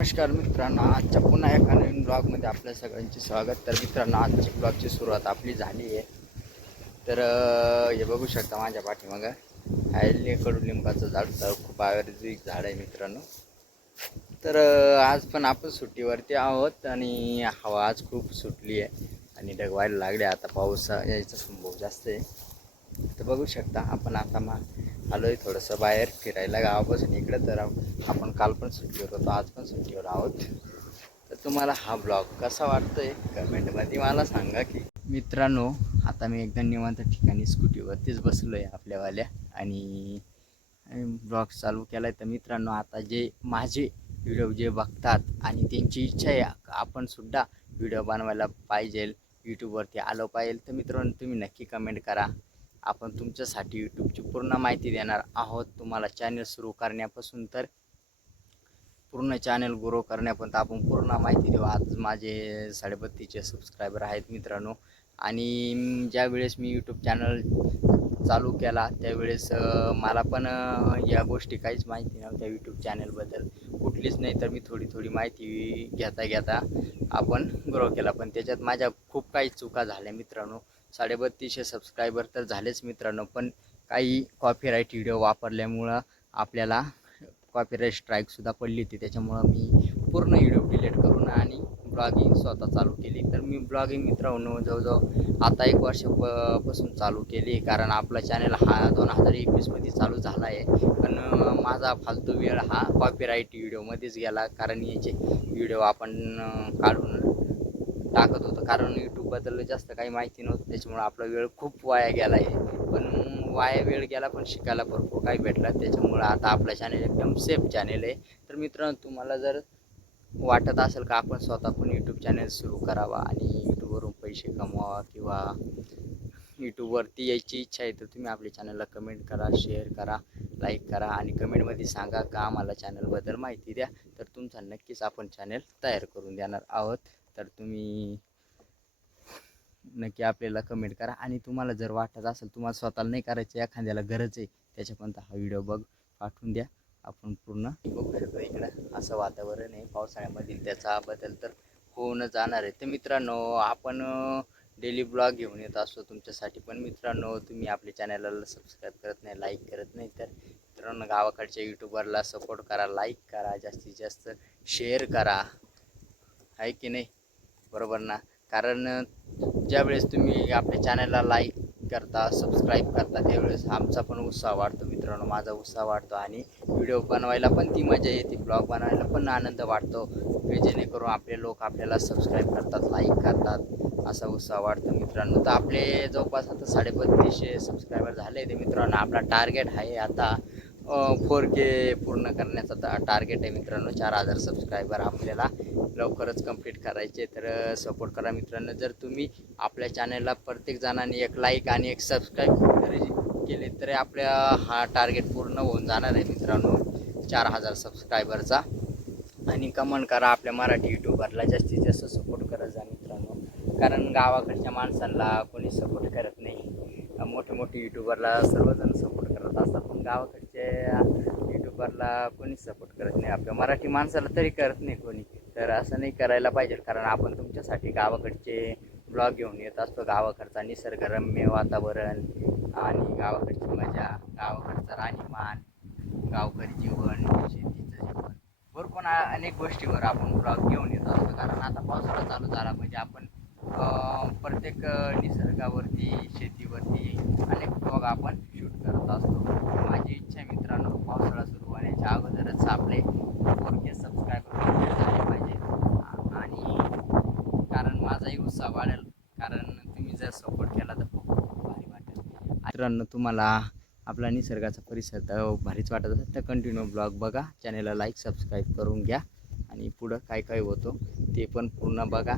नमस्कार मित्रांनो, आजच्या पुन्हा एका नवीन ब्लॉगमध्ये आपल्या सगळ्यांचे स्वागत. तर मित्रांनो, आजची ब्लॉगची सुरुवात आपली झाली आहे. तर हे बघू शकता माझ्या पाठीमागं आहे कडुलिंबाचं झाड. तर खूप आयुर्वेदिक झाड आहे मित्रांनो. तर आज पण आपण सुट्टीवरती आहोत आणि हवा आज खूप सुटली आहे आणि ढग व्हायला लागले. आता पाऊस यायचा संभव जास्त आहे. तर बघू शकता आपण आता आलो आहे थोडंसं बाहेर फिरायला गावापासून इकडं. तर आपण काल पण सुट्टीवर होतो, आज पण सुट्टीवर आहोत. तर तुम्हाला हा ब्लॉग कसा वाटतोय कमेंटमध्ये मला सांगा. की मित्रांनो, आता मी एकदम निवांत ठिकाणी स्कूटीवरतीच बसलो आहे आपल्यावाल्या आणि ब्लॉग चालू केला आहे. तर मित्रांनो, आता जे माझे व्हिडिओ जे बघतात आणि त्यांची इच्छा आहे आपण सुद्धा व्हिडिओ बनवायला पाहिजे, यूट्यूबवरती आलो पाहिजे, तर मित्रांनो तुम्ही नक्की कमेंट करा. आपण तुमच्यासाठी यूट्यूबची पूर्ण माहिती देणार आहोत. तुम्हाला चॅनल सुरू करण्यापासून तर पूर्ण चॅनल ग्रो करण्यापर्यंत आपण पूर्ण माहिती देऊ. आज माझे 3200 सबस्क्रायबर आहेत मित्रांनो. आणि ज्या वेळेस मी यूट्यूब चॅनल चालू केला त्यावेळेस मला पण या गोष्टी काहीच माहिती नव्हत्या यूट्यूब चॅनलबद्दल, कुठलीच नाही. तर मी थोडी माहिती घेता आपण ग्रो केला. पण त्याच्यात माझ्या खूप काही चुका झाल्या मित्रांनो. 3200 सबस्क्रायबर तर झालेच मित्रांनो, पण काही कॉपीराईट व्हिडिओ वापरल्यामुळं आपल्याला कॉपीराईट स्ट्राईकसुद्धा पडली होती. त्याच्यामुळं मी पूर्ण व्हिडिओ डिलीट करून आणि ब्लॉगिंग स्वतः चालू केली. तर मी ब्लॉगिंग मित्रांनो जवळजवळ आता 1 वर्षापासून चालू केली, कारण आपला चॅनल हा 2021मध्ये चालू झाला आहे. पण माझा फालतू वेळ हा कॉपीराईट व्हिडिओमध्येच गेला, कारण याचे व्हिडिओ आपण काढून टाकत होतो, कारण यूट्यूबबद्दल जास्त काही माहिती नव्हतं. त्याच्यामुळे आपला वेळ खूप वाया गेला आहे. पण वाया वेळ गेला पण शिकायला भरपूर काही भेटलं. त्याच्यामुळं आता आपला चॅनल एकदम सेफ चॅनल आहे. तर मित्रांनो, तुम्हाला जर वाटत असेल का आपण स्वतः पण यूट्यूब चॅनल सुरू करावा आणि यूट्यूबवरून पैसे कमवावा किंवा यूट्यूबवरती यायची इच्छा आहे, तर तुम्ही आपल्या चॅनलला कमेंट करा, शेअर करा, लाईक करा आणि कमेंटमध्ये सांगा का आम्हाला चॅनलबद्दल माहिती द्या. तर तुमचा नक्कीच आपण चॅनल तयार करून देणार आहोत. तर तुम्ही नक्की आपल्याला कमेंट करा. आणि तुम्हाला जर वाटत असेल तुम्हाला स्वतःला नाही करायचं, एखाद्याला गरज आहे, त्याच्यापर्यंत हा व्हिडिओ पाठवून द्या. आपण पूर्ण बघू शकतो इकडं असं वातावरण आहे पावसाळ्यामधील, त्याचा बदल तर होऊन जाणार आहे. तर मित्रांनो, आपण डेली ब्लॉग घेऊन येत असतो तुमच्यासाठी. पण मित्रांनो, तुम्ही आपल्या चॅनलला सबस्क्राईब करत नाही, लाईक करत नाही. तर मित्रांनो, गावाकडच्या यूट्यूबरला सपोर्ट करा, लाईक करा, जास्तीत जास्त शेअर करा, आहे की नाही? बरोबर ना? कारण ज्यावेळेस तुम्ही आपल्या चॅनलला लाईक करता, सबस्क्राईब करता, त्यावेळेस आमचा पण उत्साह वाढतो मित्रांनो, माझा उत्साह वाढतो आणि व्हिडिओ बनवायला पण ती मजा येते, ब्लॉग बनवायला पण आनंद वाटतो. जेणेकरून आपले लोक आपल्याला सबस्क्राईब करतात, लाईक करतात, असा उत्साह वाढतो मित्रांनो. तर आपले जवळपास आता 3250 सबस्क्रायबर झाले. ते मित्रांनो, आपला टार्गेट आहे आता 4K पूर्ण करण्याचा टार्गेट आहे मित्रांनो. 4000 सबस्क्रायबर आपल्याला लवकरच कंप्लीट करायचे. तर सपोर्ट करा मित्रांनो. जर तुम्ही आपल्या चॅनलला प्रत्येक जणांनी एक लाईक आणि एक सबस्क्राईब जरी केले तरी आपल्या हा टार्गेट पूर्ण होऊन जाणार आहे मित्रांनो, 4000 सबस्क्रायबरचा. आणि कमेंट करा, आपल्या मराठी यूट्यूबरला जास्तीत जास्त सपोर्ट करत जा मित्रांनो, कारण गावाकडच्या माणसांना कोणी सपोर्ट करत नाही. मोठे यूट्यूबरला सर्वजण सपोर्ट करत असतात, पण गावाकडच्या यूट्यूबरला कोणी सपोर्ट करत नाही. आपल्या मराठी माणसाला तरी करत नाही कोणी. तर असं नाही करायला पाहिजे, कारण आपण तुमच्यासाठी गावाकडचे ब्लॉग घेऊन येत असतो. गावाकडचा निसर्गरम्य वातावरण आणि गावाकडची मजा, गावाकडचं राहणीमान, गावकरी जीवन, शेतीचं जीवन, भरपूर अनेक गोष्टीवर आपण ब्लॉग घेऊन येत असतो. कारण आता पावसाळा चालू झाला म्हणजे आपण प्रत्येक निसर्गावरती, शेतीवरती अनेक ब्लॉग आपण शूट करत असतो. माझी इच्छा आहे मित्रांनो, पावसाळा सुरू होण्याच्या अगोदरच आपले 4K सबस्क्रायबर कंप्लीट झाले पाहिजे. आणि कारण माझाही उत्साह वाढेल, कारण तुम्ही जर सपोर्ट केला तर खूप भारी वाटेल. मित्रांनो, तुम्हाला आपला निसर्गाचा परिसर तर भारीच वाटत असेल तर कंटिन्यू ब्लॉग बघा, चॅनलला लाईक सबस्क्राईब करून घ्या आणि पुढं काय काय होतं ते पण पूर्ण बघा.